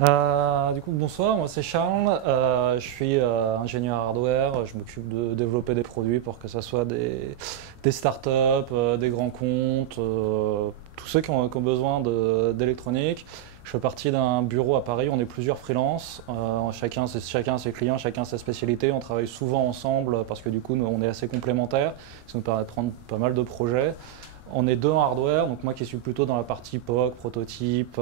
Du coup, bonsoir, moi c'est Charles, je suis ingénieur hardware, je m'occupe de développer des produits pour que ce soit des startups, des grands comptes, tous ceux qui ont besoin d'électronique. Je fais partie d'un bureau à Paris, on est plusieurs freelances, chacun ses clients, chacun sa spécialité, on travaille souvent ensemble parce que du coup on est assez complémentaires, ça nous permet de prendre pas mal de projets. On est deux en hardware, donc moi qui suis plutôt dans la partie POC, prototype,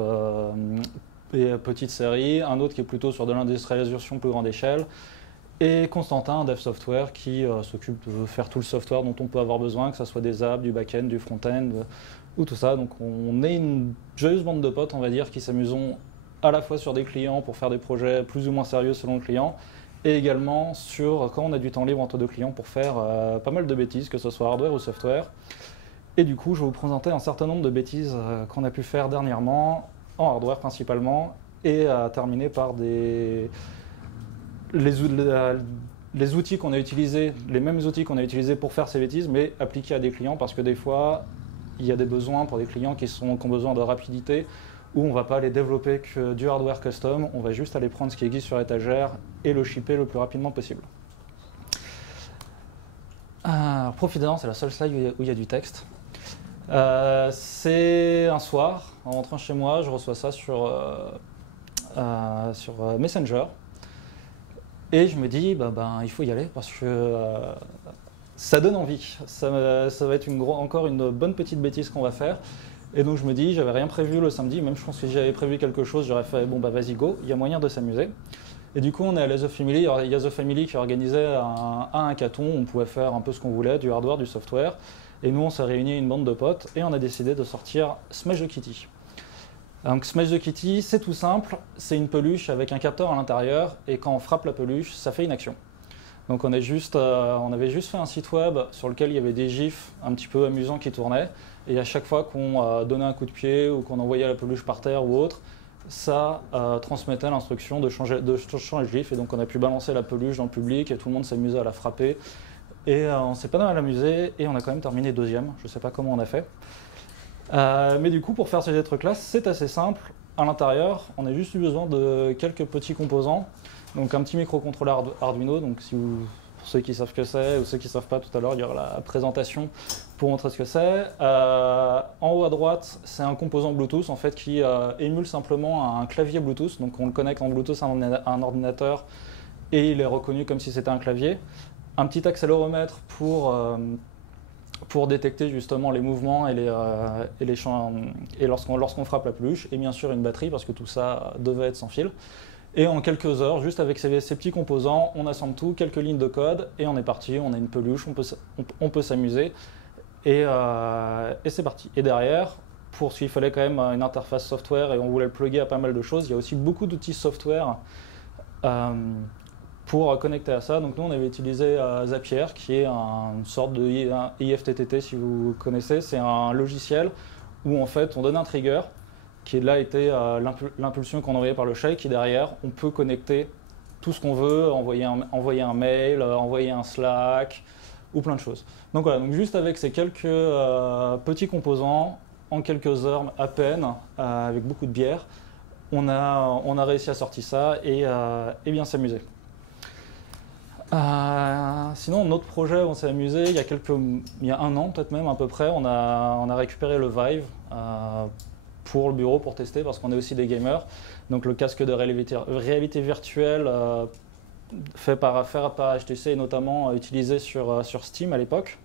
et petite série, un autre qui est plutôt sur de l'industrialisation plus grande échelle, et Constantin, un dev software qui s'occupe de faire tout le software dont on peut avoir besoin, que ce soit des apps, du back-end, du front-end, ou tout ça. Donc on est une joyeuse bande de potes, on va dire, qui s'amusons à la fois sur des clients pour faire des projets plus ou moins sérieux selon le client, et également sur quand on a du temps libre entre deux clients pour faire pas mal de bêtises, que ce soit hardware ou software. Et du coup, je vais vous présenter un certain nombre de bêtises qu'on a pu faire dernièrement, en hardware principalement, et à terminer par les, les outils qu'on a utilisés, les mêmes outils qu'on a utilisés pour faire ces bêtises, mais appliqués à des clients, parce que des fois, il y a des besoins pour des clients qui ont besoin de rapidité, où on ne va pas aller développer que du hardware custom, on va juste aller prendre ce qui existe sur étagère et le shipper le plus rapidement possible. Profitez-en, c'est la seule slide où il y a du texte. C'est un soir, en rentrant chez moi, je reçois ça sur Messenger. Et je me dis, il faut y aller parce que ça donne envie. Ça va être encore une bonne petite bêtise qu'on va faire. Et donc je me dis, j'avais rien prévu le samedi, même je pense que si j'avais prévu quelque chose, j'aurais fait, vas-y go, il y a moyen de s'amuser. Et du coup, on est à The Family. Il y a The Family qui organisait un hackathon où on pouvait faire un peu ce qu'on voulait, du hardware, du software. Et nous, on s'est réunis une bande de potes et on a décidé de sortir Smash the Kitty. Donc Smash the Kitty, c'est tout simple, c'est une peluche avec un capteur à l'intérieur et quand on frappe la peluche, ça fait une action. Donc on avait juste fait un site web sur lequel il y avait des gifs un petit peu amusants qui tournaient et à chaque fois qu'on donnait un coup de pied ou qu'on envoyait la peluche par terre ou autre, ça transmettait l'instruction de changer le gif et donc on a pu balancer la peluche dans le public et tout le monde s'amusait à la frapper. Et on s'est pas mal amusé et on a quand même terminé deuxième, je sais pas comment on a fait. Mais du coup, pour faire ces trucs-là, c'est assez simple. À l'intérieur, on a juste eu besoin de quelques petits composants. Donc un petit microcontrôleur Arduino, donc pour ceux qui savent ce que c'est ou ceux qui ne savent pas, tout à l'heure, il y aura la présentation pour montrer ce que c'est. En haut à droite, c'est un composant Bluetooth en fait, qui émule simplement un clavier Bluetooth. Donc on le connecte en Bluetooth à un ordinateur et il est reconnu comme si c'était un clavier. Un petit accéléromètre pour détecter justement les mouvements et lorsqu'on frappe la peluche, et bien sûr une batterie parce que tout ça devait être sans fil. Et en quelques heures, juste avec ces petits composants, on assemble tout, quelques lignes de code, et on est parti, on a une peluche, on peut s'amuser, et c'est parti. Et derrière, pour s'il fallait quand même une interface software et on voulait le plugger à pas mal de choses, il y a aussi beaucoup d'outils software pour connecter à ça. Donc nous on avait utilisé Zapier qui est une sorte de IFTTT si vous connaissez. C'est un logiciel où en fait on donne un trigger qui là était l'impulsion qu'on envoyait par le shell qui derrière on peut connecter tout ce qu'on veut, envoyer un mail, envoyer un Slack ou plein de choses. Donc voilà, donc juste avec ces quelques petits composants, en quelques heures à peine, avec beaucoup de bière, on a réussi à sortir ça et bien s'amuser. Sinon, notre projet, on s'est amusé il y a un an, peut-être même à peu près, on a récupéré le Vive pour le bureau pour tester parce qu'on est aussi des gamers. Donc le casque de réalité virtuelle fait par HTC et notamment utilisé sur Steam à l'époque.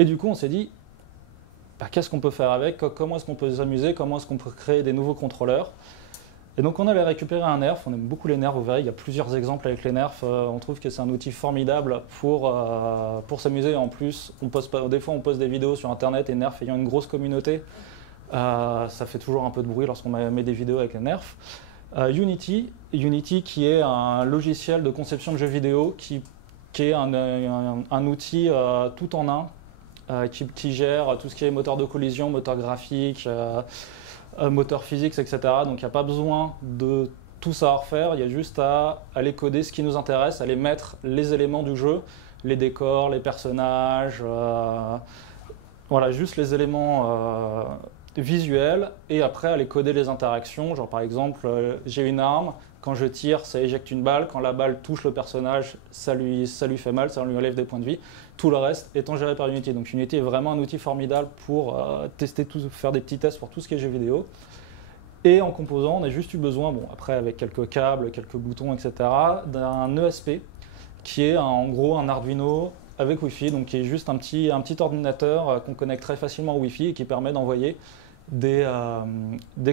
Et du coup, on s'est dit, qu'est-ce qu'on peut faire avec? Comment est-ce qu'on peut s'amuser? Comment est-ce qu'on peut créer des nouveaux contrôleurs? Et donc on avait récupéré un nerf, on aime beaucoup les nerfs, vous verrez, il y a plusieurs exemples avec les nerfs, on trouve que c'est un outil formidable pour s'amuser. En plus, des fois on poste des vidéos sur internet et nerfs ayant une grosse communauté, ça fait toujours un peu de bruit lorsqu'on met des vidéos avec les nerfs. Unity qui est un logiciel de conception de jeux vidéo qui est un outil tout en un, qui gère tout ce qui est moteur de collision, moteur graphique, moteur physique, etc. Donc il n'y a pas besoin de tout savoir faire, il y a juste à aller coder ce qui nous intéresse, aller mettre les éléments du jeu, les décors, les personnages, voilà, juste les éléments visuelle et après aller coder les interactions. Genre par exemple, j'ai une arme, quand je tire, ça éjecte une balle, quand la balle touche le personnage, ça lui fait mal, ça lui enlève des points de vie. Tout le reste étant géré par Unity. Donc Unity est vraiment un outil formidable pour tester tout, faire des petits tests pour tout ce qui est jeux vidéo. Et en composant, on a juste eu besoin, bon après avec quelques câbles, quelques boutons, etc., d'un ESP qui est en gros un Arduino avec Wi-Fi, donc qui est juste un petit ordinateur qu'on connecte très facilement au Wi-Fi et qui permet d'envoyer des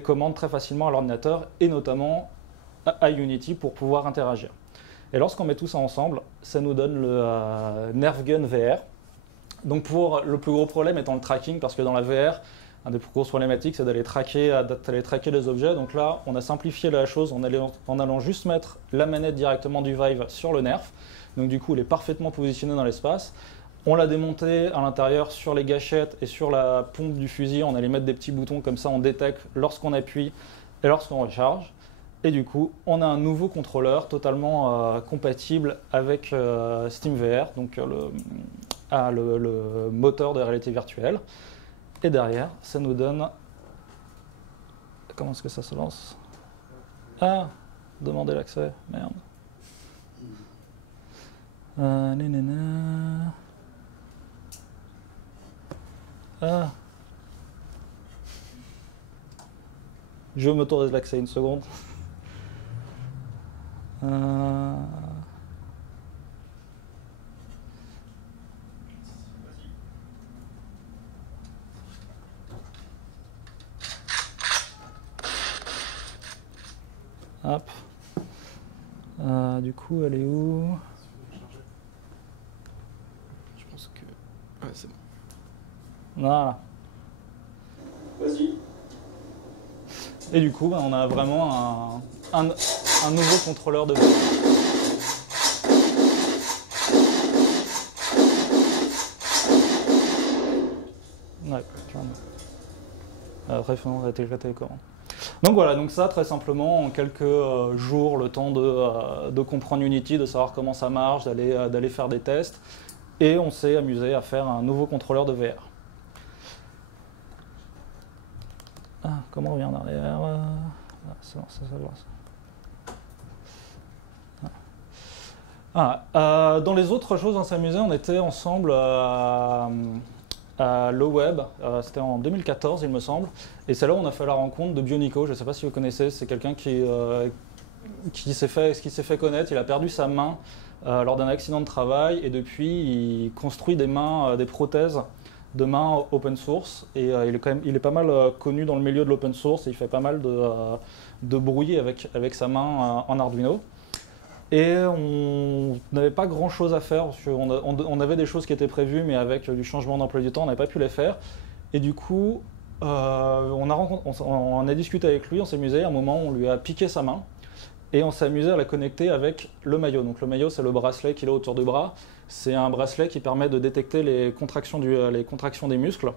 commandes très facilement à l'ordinateur et notamment à Unity pour pouvoir interagir. Et lorsqu'on met tout ça ensemble, ça nous donne le Nerfgun VR. Donc le plus gros problème étant le tracking, parce que dans la VR, un des plus grosses problématiques, c'est d'aller traquer les objets. Donc là, on a simplifié la chose en allant juste mettre la manette directement du Vive sur le Nerf. Donc du coup, il est parfaitement positionné dans l'espace. On l'a démonté à l'intérieur sur les gâchettes et sur la pompe du fusil. On allait mettre des petits boutons, comme ça on détecte lorsqu'on appuie et lorsqu'on recharge. Et du coup, on a un nouveau contrôleur totalement compatible avec SteamVR, donc le moteur de réalité virtuelle. Et derrière, ça nous donne... Comment est-ce que ça se lance? Ah, demander l'accès, merde. Ah. Je m'autorise l'accès une seconde. Hop. Du coup, elle est où? Je pense que... Ouais, c'est bon. Voilà. Vas-y. Et du coup, on a vraiment un nouveau contrôleur de vol. Ouais, clairement. Bref, on va télécharger les commandes. Donc voilà, donc ça très simplement en quelques jours, le temps de comprendre Unity, de savoir comment ça marche, d'aller faire des tests, et on s'est amusé à faire un nouveau contrôleur de VR. Ah, comment on revient en arrière? Ça va voir ça. Dans les autres choses, on s'est amusé, on était ensemble à Le Web, c'était en 2014 il me semble, et c'est là où on a fait la rencontre de Bionico. Je ne sais pas si vous connaissez, c'est quelqu'un qui s'est fait connaître. Il a perdu sa main lors d'un accident de travail et depuis il construit des prothèses de main open source, et il est pas mal connu dans le milieu de l'open source, et il fait pas mal de bruit avec sa main en Arduino. Et on n'avait pas grand chose à faire, parce qu'on avait des choses qui étaient prévues, mais avec du changement d'emploi du temps, on n'avait pas pu les faire. Et du coup, on a discuté avec lui, on s'est amusé. À un moment, on lui a piqué sa main, et on s'est amusé à la connecter avec le maillot. Donc le maillot, c'est le bracelet qu'il a autour du bras. C'est un bracelet qui permet de détecter les contractions des muscles,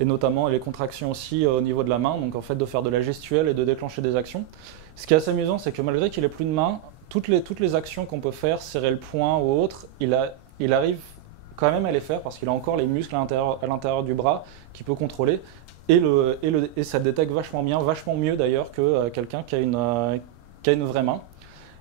et notamment les contractions aussi au niveau de la main, donc en fait de faire de la gestuelle et de déclencher des actions. Ce qui est assez amusant, c'est que malgré qu'il n'ait plus de main, toutes les actions qu'on peut faire, serrer le poing ou autre, il arrive quand même à les faire parce qu'il a encore les muscles à l'intérieur du bras qu'il peut contrôler, et ça détecte vachement bien, vachement mieux d'ailleurs que quelqu'un qui a une vraie main.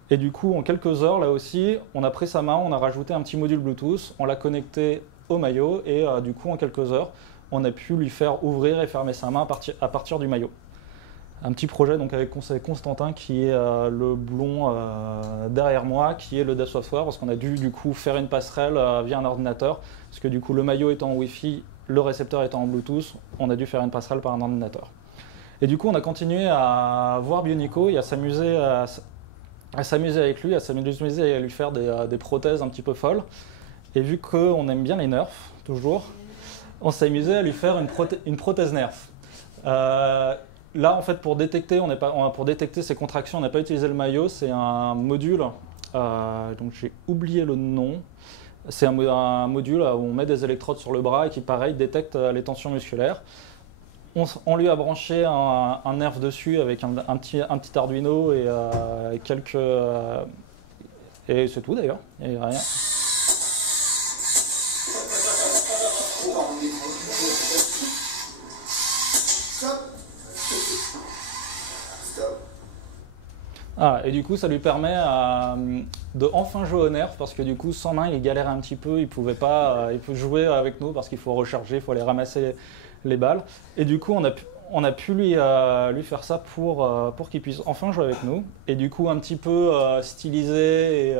Et du coup, en quelques heures, là aussi, on a pris sa main, on a rajouté un petit module Bluetooth, on l'a connecté au maillot, et du coup, en quelques heures, on a pu lui faire ouvrir et fermer sa main à partir du maillot. Un petit projet donc avec Constantin qui est le blond derrière moi, qui est le Dev Software, parce qu'on a dû du coup faire une passerelle via un ordinateur, parce que du coup le maillot étant en Wi-Fi, le récepteur étant en Bluetooth, on a dû faire une passerelle par un ordinateur. Et du coup on a continué à voir Bionico et à s'amuser avec lui, à s'amuser à lui faire des prothèses un petit peu folles. Et vu qu'on aime bien les nerfs, toujours, on s'est amusé à lui faire une prothèse nerf. Là, en fait, pour détecter ces contractions, on n'a pas utilisé le maillot, c'est un module, donc j'ai oublié le nom. C'est un module où on met des électrodes sur le bras et qui, pareil, détecte les tensions musculaires. On lui a branché un nerf dessus avec un petit Arduino et quelques... et c'est tout d'ailleurs, il n'y a rien. Stop. Ah, et du coup, ça lui permet de enfin jouer au nerf parce que du coup, sans main, il galérait un petit peu, il pouvait pas, il peut jouer avec nous parce qu'il faut recharger, il faut aller ramasser les balles. Et du coup, on a pu lui faire ça pour qu'il puisse enfin jouer avec nous. Et du coup, un petit peu stylisé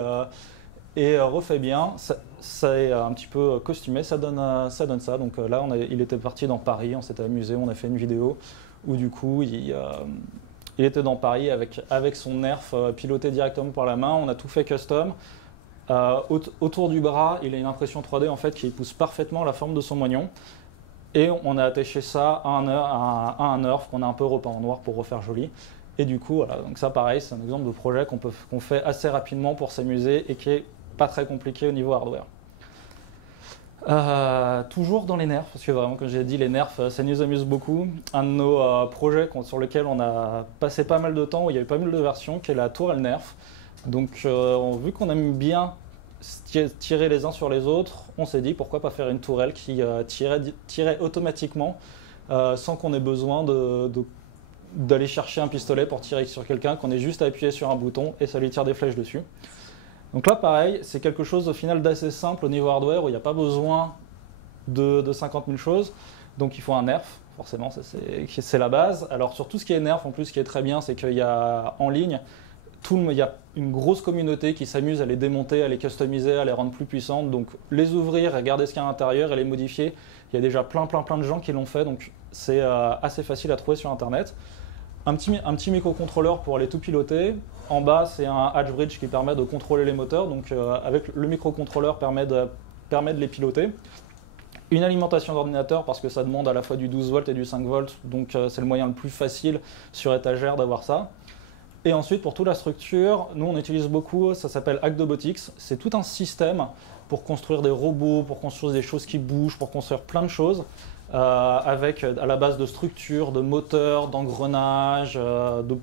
et refait bien, ça est un petit peu costumé, ça donne ça. Donc là, il était parti dans Paris, on s'était amusé, on a fait une vidéo où du coup, il était dans Paris avec son nerf piloté directement par la main. On a tout fait custom. Autour du bras, il a une impression 3D en fait qui épouse parfaitement la forme de son moignon. Et on a attaché ça à un nerf qu'on a un peu repeint en noir pour refaire joli. Et du coup, voilà. Donc ça, pareil, c'est un exemple de projet qu'on fait assez rapidement pour s'amuser et qui est pas très compliqué au niveau hardware. Toujours dans les nerfs, parce que vraiment, comme j'ai dit, les nerfs, ça nous amuse beaucoup. Un de nos projets sur lequel on a passé pas mal de temps, où il y a eu pas mal de versions, qui est la tourelle nerf. Donc, vu qu'on aime bien tirer les uns sur les autres, on s'est dit pourquoi pas faire une tourelle qui tirait automatiquement, sans qu'on ait besoin d'aller chercher un pistolet pour tirer sur quelqu'un, qu'on ait juste à appuyer sur un bouton et ça lui tire des flèches dessus. Donc là, pareil, c'est quelque chose au final d'assez simple au niveau hardware où il n'y a pas besoin de 50 000 choses. Donc il faut un nerf, forcément, c'est la base. Alors sur tout ce qui est nerf, en plus, ce qui est très bien, c'est qu'il y a en ligne, il y a une grosse communauté qui s'amuse à les démonter, à les customiser, à les rendre plus puissantes. Donc les ouvrir, regarder ce qu'il y a à l'intérieur et les modifier. Il y a déjà plein de gens qui l'ont fait, donc c'est assez facile à trouver sur Internet. Un petit microcontrôleur pour aller tout piloter. En bas, c'est un Hatch Bridge qui permet de contrôler les moteurs. Donc, avec le microcontrôleur permet de les piloter. Une alimentation d'ordinateur parce que ça demande à la fois du 12 volts et du 5 volts. Donc, c'est le moyen le plus facile sur étagère d'avoir ça. Et ensuite, pour toute la structure, nous, on utilise beaucoup, ça s'appelle Hackdobotics. C'est tout un système pour construire des robots, pour construire des choses qui bougent, pour construire plein de choses. Avec à la base de structures, de moteurs, d'engrenages, de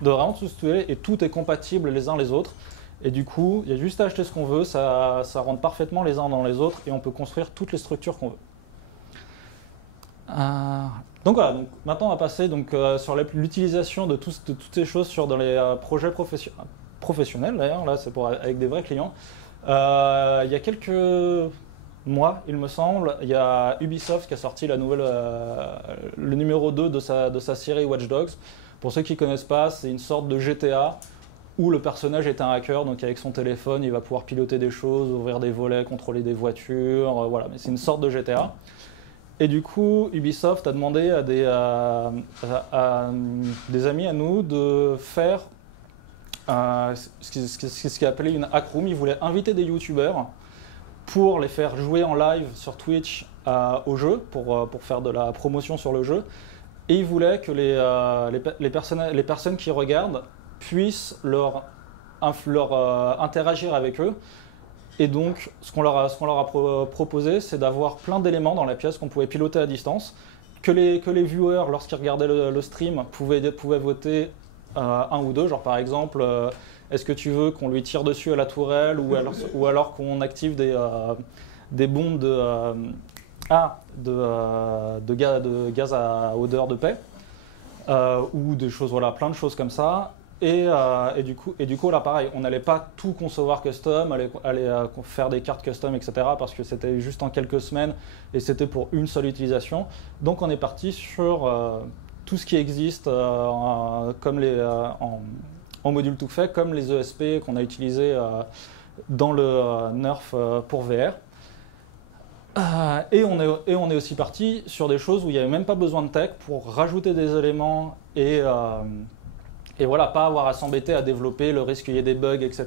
vraiment tout et tout est compatible les uns les autres. Et du coup, il y a juste à acheter ce qu'on veut, ça rentre parfaitement les uns dans les autres et on peut construire toutes les structures qu'on veut. Donc voilà, maintenant on va passer sur l'utilisation de toutes ces choses dans les projets professionnels d'ailleurs, là c'est avec des vrais clients. Il y a quelques mois, il me semble, il y a Ubisoft qui a sorti le numéro 2 de sa série Watch Dogs. Pour ceux qui ne connaissent pas, c'est une sorte de GTA où le personnage est un hacker, donc avec son téléphone, il va pouvoir piloter des choses, ouvrir des volets, contrôler des voitures, voilà, mais c'est une sorte de GTA. Et du coup, Ubisoft a demandé à des amis à nous de faire ce qui est appelé une hack room. Ils voulaient inviter des youtubeurs pour les faire jouer en live sur Twitch au jeu, pour faire de la promotion sur le jeu. Et ils voulaient que les personnes qui regardent puissent leur interagir avec eux. Et donc, ce qu'on leur a proposé, c'est d'avoir plein d'éléments dans la pièce qu'on pouvait piloter à distance, que les viewers, lorsqu'ils regardaient le stream, pouvaient voter un ou deux. Genre par exemple, est-ce que tu veux qu'on lui tire dessus à la tourelle ou alors qu'on active des bombes de gaz à odeur de paix ou des choses, voilà, plein de choses comme ça. Et du coup, là, pareil, on n'allait pas tout concevoir custom, aller faire des cartes custom, etc. parce que c'était juste en quelques semaines et c'était pour une seule utilisation. Donc, on est parti sur tout ce qui existe comme en module tout fait, comme les ESP qu'on a utilisés dans le Nerf pour VR. Et on est aussi parti sur des choses où il n'y avait même pas besoin de tech pour rajouter des éléments et voilà, pas avoir à s'embêter à développer, le risque qu'il y ait des bugs, etc.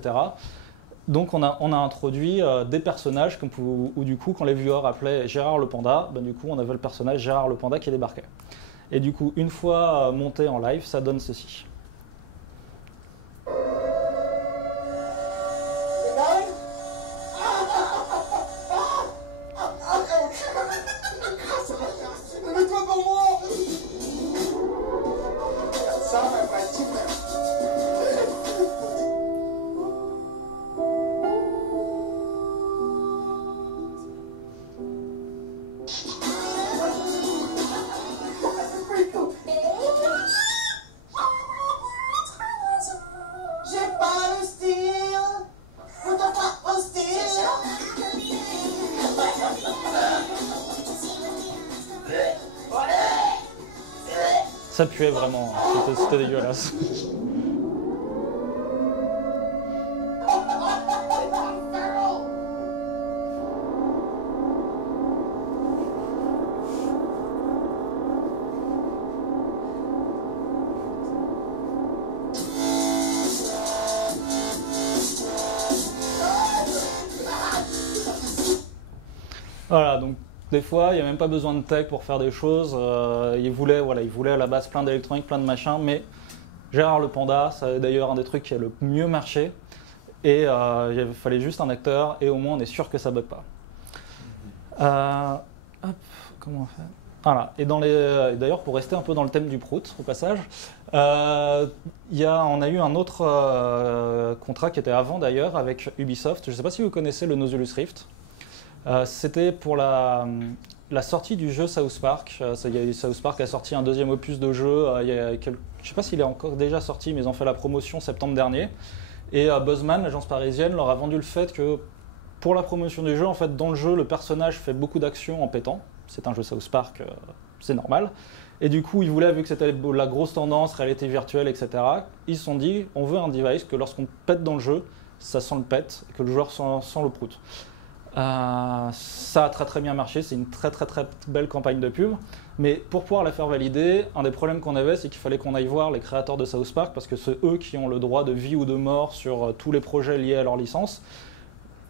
Donc on a introduit des personnages où du coup, quand les viewers appelaient Gérard le Panda, du coup on avait le personnage Gérard le Panda qui débarquait. Et du coup, une fois monté en live, ça donne ceci. Ça puait vraiment, c'était dégueulasse. Voilà, donc des fois, il n'y a même pas besoin de tech pour faire des choses. Il voulait à la base plein d'électronique, plein de machins, mais Gérard Le Panda, c'est d'ailleurs un des trucs qui a le mieux marché. Et il fallait juste un acteur, et au moins on est sûr que ça ne bug pas. Hop, comment on fait? Voilà, et d'ailleurs, pour rester un peu dans le thème du prout, au passage, on a eu un autre contrat qui était avant d'ailleurs avec Ubisoft. Je ne sais pas si vous connaissez le Nozulus Rift. C'était pour la sortie du jeu South Park. South Park a sorti un deuxième opus de jeu. Je ne sais pas s'il est encore déjà sorti, mais ils ont fait la promotion septembre dernier. Et Buzzman, l'agence parisienne, leur a vendu le fait que pour la promotion du jeu, en fait, dans le jeu, le personnage fait beaucoup d'actions en pétant. C'est un jeu South Park, c'est normal. Et du coup, ils voulaient, vu que c'était la grosse tendance, réalité virtuelle, etc., ils se sont dit, on veut un device que lorsqu'on pète dans le jeu, ça sent le pète, et que le joueur sent le prout. Ça a très très bien marché, c'est une très très très belle campagne de pub. Mais pour pouvoir la faire valider, un des problèmes qu'on avait, c'est qu'il fallait qu'on aille voir les créateurs de South Park, parce que c'est eux qui ont le droit de vie ou de mort sur tous les projets liés à leur licence,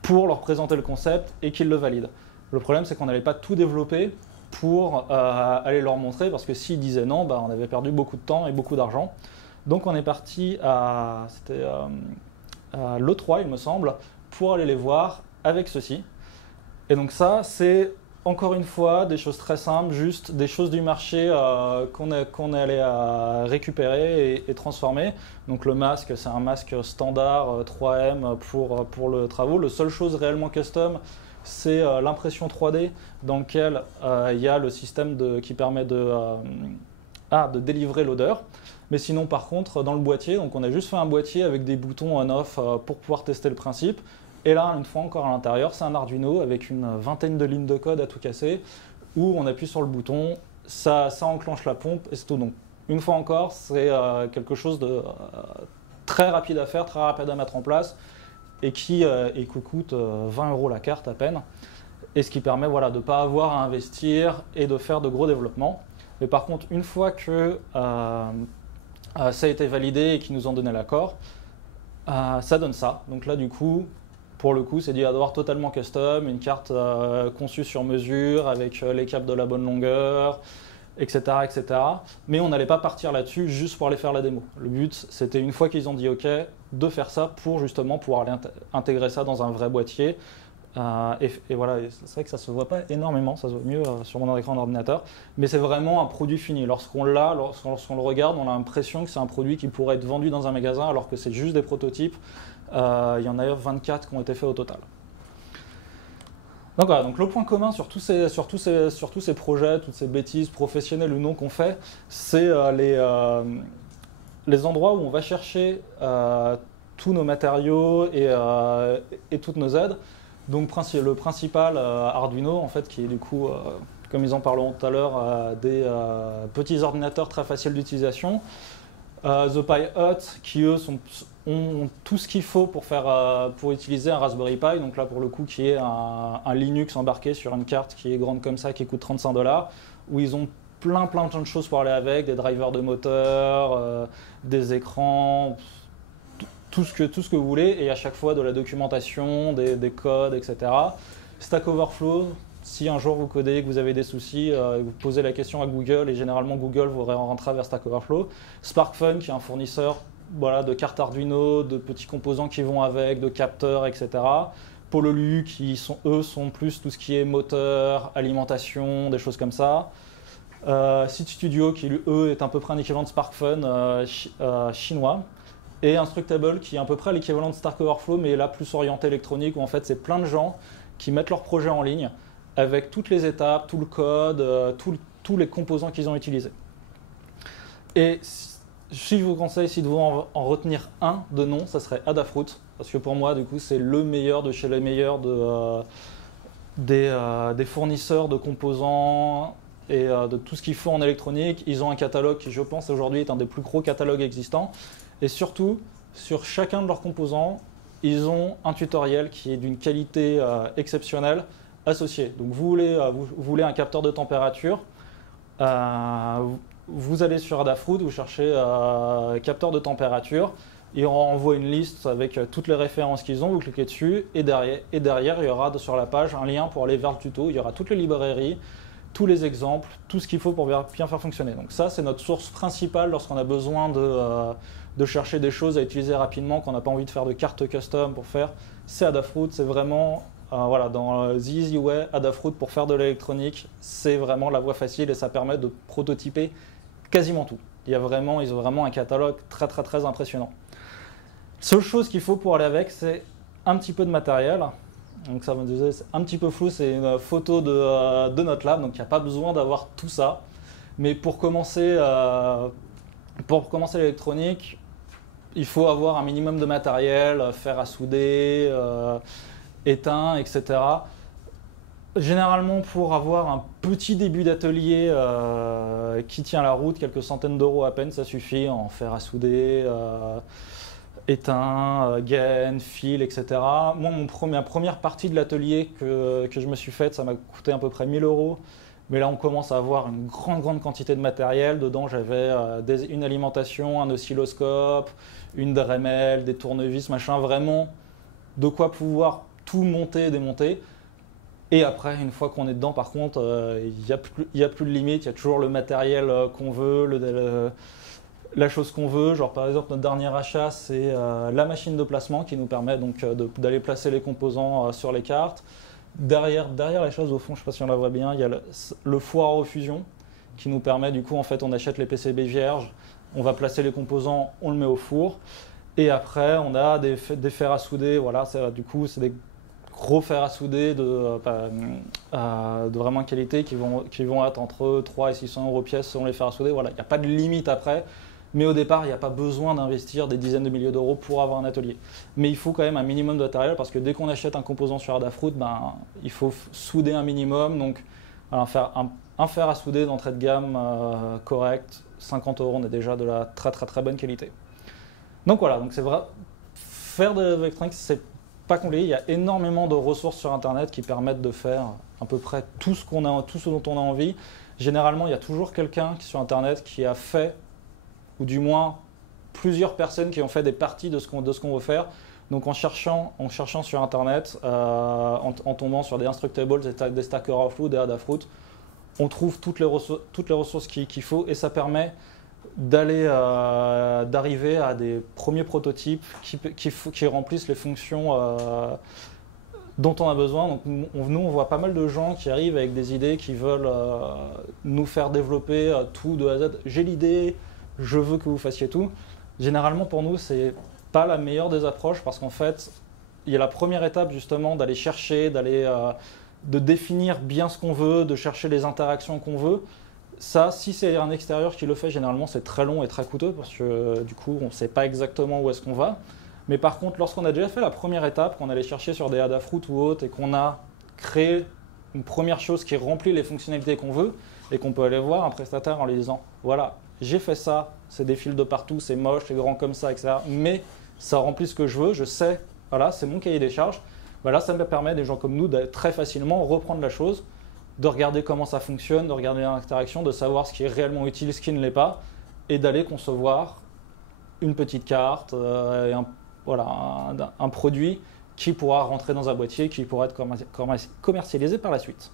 pour leur présenter le concept et qu'ils le valident. Le problème, c'est qu'on n'allait pas tout développer pour aller leur montrer, parce que s'ils disaient non, on avait perdu beaucoup de temps et beaucoup d'argent. Donc on est parti à l'E3, il me semble, pour aller les voir avec ceci. Et donc ça, c'est encore une fois des choses très simples, juste des choses du marché qu'on est allé récupérer et transformer. Donc le masque, c'est un masque standard 3M pour le travaux. La seule chose réellement custom, c'est l'impression 3D dans lequel il y a le système qui permet de délivrer l'odeur. Mais sinon, par contre, dans le boîtier, donc on a juste fait un boîtier avec des boutons on-off pour pouvoir tester le principe. Et là, une fois encore à l'intérieur, c'est un Arduino avec une vingtaine de lignes de code à tout casser, où on appuie sur le bouton, ça enclenche la pompe et c'est tout. Donc, une fois encore, c'est quelque chose de très rapide à faire, très rapide à mettre en place, et qui coûte 20 € la carte à peine. Et ce qui permet de ne pas avoir à investir et de faire de gros développements. Mais par contre, une fois que ça a été validé et qu'ils nous ont donné l'accord, ça donne ça. Donc là, du coup, pour le coup, c'est dit avoir totalement custom, une carte conçue sur mesure avec les câbles de la bonne longueur, etc., etc. Mais on n'allait pas partir là-dessus juste pour aller faire la démo. Le but, c'était une fois qu'ils ont dit OK, de faire ça pour justement pouvoir aller intégrer ça dans un vrai boîtier. Et voilà, c'est vrai que ça ne se voit pas énormément, ça se voit mieux sur mon écran d'ordinateur, mais c'est vraiment un produit fini. Lorsqu'on le regarde, on a l'impression que c'est un produit qui pourrait être vendu dans un magasin alors que c'est juste des prototypes. Il y en a 24 qui ont été faits au total. Donc voilà, donc le point commun sur tous ces projets, toutes ces bêtises professionnelles ou non qu'on fait, c'est les endroits où on va chercher tous nos matériaux et toutes nos aides. Donc le principal Arduino, en fait, qui est du coup, comme ils en parleront tout à l'heure, des petits ordinateurs très faciles d'utilisation. The Pi Hut, qui eux ont tout ce qu'il faut pour utiliser un Raspberry Pi, donc là pour le coup qui est un Linux embarqué sur une carte qui est grande comme ça, qui coûte 35 $, où ils ont plein de choses pour aller avec, des drivers de moteur, des écrans, tout ce que vous voulez, et à chaque fois de la documentation, des codes, etc. Stack Overflow, si un jour vous codez, que vous avez des soucis, vous posez la question à Google, et généralement Google vous rentrera vers Stack Overflow. SparkFun, qui est un fournisseur de cartes Arduino, de petits composants qui vont avec, de capteurs, etc. Pololu, qui sont plus tout ce qui est moteur, alimentation, des choses comme ça. Seed Studio, qui eux est à peu près un équivalent de SparkFun chinois. Et Instructable, qui est à peu près l'équivalent de Stack Overflow, mais là plus orienté électronique, où en fait c'est plein de gens qui mettent leur projet en ligne avec toutes les étapes, tout le code, tous les composants qu'ils ont utilisés. Et si je vous conseille, si vous devez en retenir un de nom, ça serait Adafruit, parce que pour moi, du coup, c'est le meilleur de chez les meilleurs des fournisseurs de composants et de tout ce qu'il faut en électronique. Ils ont un catalogue qui, je pense, aujourd'hui est un des plus gros catalogues existants. Et surtout, sur chacun de leurs composants, ils ont un tutoriel qui est d'une qualité exceptionnelle associé. Donc vous voulez un capteur de température, vous allez sur Adafruit, vous cherchez capteur de température, ils envoient une liste avec toutes les références qu'ils ont, vous cliquez dessus et derrière il y aura sur la page un lien pour aller vers le tuto, il y aura toutes les librairies, tous les exemples, tout ce qu'il faut pour bien faire fonctionner. Donc ça, c'est notre source principale lorsqu'on a besoin de chercher des choses à utiliser rapidement, qu'on n'a pas envie de faire de cartes custom pour faire. C'est Adafruit, c'est vraiment voilà, dans The Easy Way, Adafruit pour faire de l'électronique, c'est vraiment la voie facile et ça permet de prototyper quasiment tout. Ils ont vraiment un catalogue très très très impressionnant. Seule chose qu'il faut pour aller avec, c'est un petit peu de matériel. Donc ça me disait, c'est un petit peu flou, c'est une photo de notre lab, donc il n'y a pas besoin d'avoir tout ça. Mais pour commencer l'électronique, il faut avoir un minimum de matériel, fer à souder, étain, etc. Généralement, pour avoir un petit début d'atelier qui tient la route, quelques centaines d'euros à peine, ça suffit en fer à souder, étain, gaine, fil, etc. Moi, ma première partie de l'atelier que je me suis faite, ça m'a coûté à peu près 1000 euros. Mais là, on commence à avoir une grande quantité de matériel. Dedans, j'avais une alimentation, un oscilloscope, une Dremel, des tournevis, machin. Vraiment, de quoi pouvoir tout monter et démonter. Et après, une fois qu'on est dedans, par contre, il n'y a plus de limite. Il y a toujours le matériel qu'on veut, la chose qu'on veut. Genre, par exemple, notre dernier achat, c'est la machine de placement qui nous permet donc d'aller placer les composants sur les cartes. Derrière les choses, au fond, je ne sais pas si on la voit bien, il y a le four à refusion qui nous permet, du coup, en fait, on achète les PCB vierges, on va placer les composants, on le met au four. Et après, on a des fers à souder. Voilà, du coup, c'est des gros fers à souder de vraiment qualité qui vont être entre 3 et 600 euros pièce selon les fers à souder. Voilà, il n'y a pas de limite après. Mais au départ, il n'y a pas besoin d'investir des dizaines de milliers d'euros pour avoir un atelier. Mais il faut quand même un minimum de matériel parce que dès qu'on achète un composant sur Adafruit, il faut souder un minimum. Donc, un fer à souder d'entrée de gamme correct, 50 euros, on est déjà de la très très très bonne qualité. Donc voilà, donc c'est vrai, faire de l'électronique, c'est pas compliqué. Il y a énormément de ressources sur Internet qui permettent de faire à peu près tout ce dont on a envie. Généralement, il y a toujours quelqu'un sur Internet qui a fait, ou du moins plusieurs personnes qui ont fait des parties de ce qu'on veut faire. Donc en cherchant sur Internet, en tombant sur des Instructables, des Stack Overflow, des Adafruit, on trouve toutes les ressources qu'il faut et ça permet d'arriver à des premiers prototypes qui remplissent les fonctions dont on a besoin. Donc nous, on voit pas mal de gens qui arrivent avec des idées qui veulent nous faire développer tout de A à Z. J'ai l'idée, je veux que vous fassiez tout. Généralement, pour nous, c'est pas la meilleure des approches parce qu'en fait, il y a la première étape justement d'aller chercher, de définir bien ce qu'on veut, de chercher les interactions qu'on veut. Ça, si c'est un extérieur qui le fait, généralement, c'est très long et très coûteux parce que du coup, on ne sait pas exactement où est-ce qu'on va. Mais par contre, lorsqu'on a déjà fait la première étape, qu'on allait chercher sur des Adafruit ou autres et qu'on a créé une première chose qui remplit les fonctionnalités qu'on veut et qu'on peut aller voir un prestataire en lui disant « Voilà, j'ai fait ça, c'est des fils de partout, c'est moche, c'est grand comme ça, etc. Mais ça remplit ce que je veux, je sais, voilà, c'est mon cahier des charges. » Là, ça me permet, des gens comme nous, de très facilement reprendre la chose, de regarder comment ça fonctionne, de regarder l'interaction, de savoir ce qui est réellement utile, ce qui ne l'est pas, et d'aller concevoir une petite carte, un produit qui pourra rentrer dans un boîtier, qui pourra être commercialisé par la suite.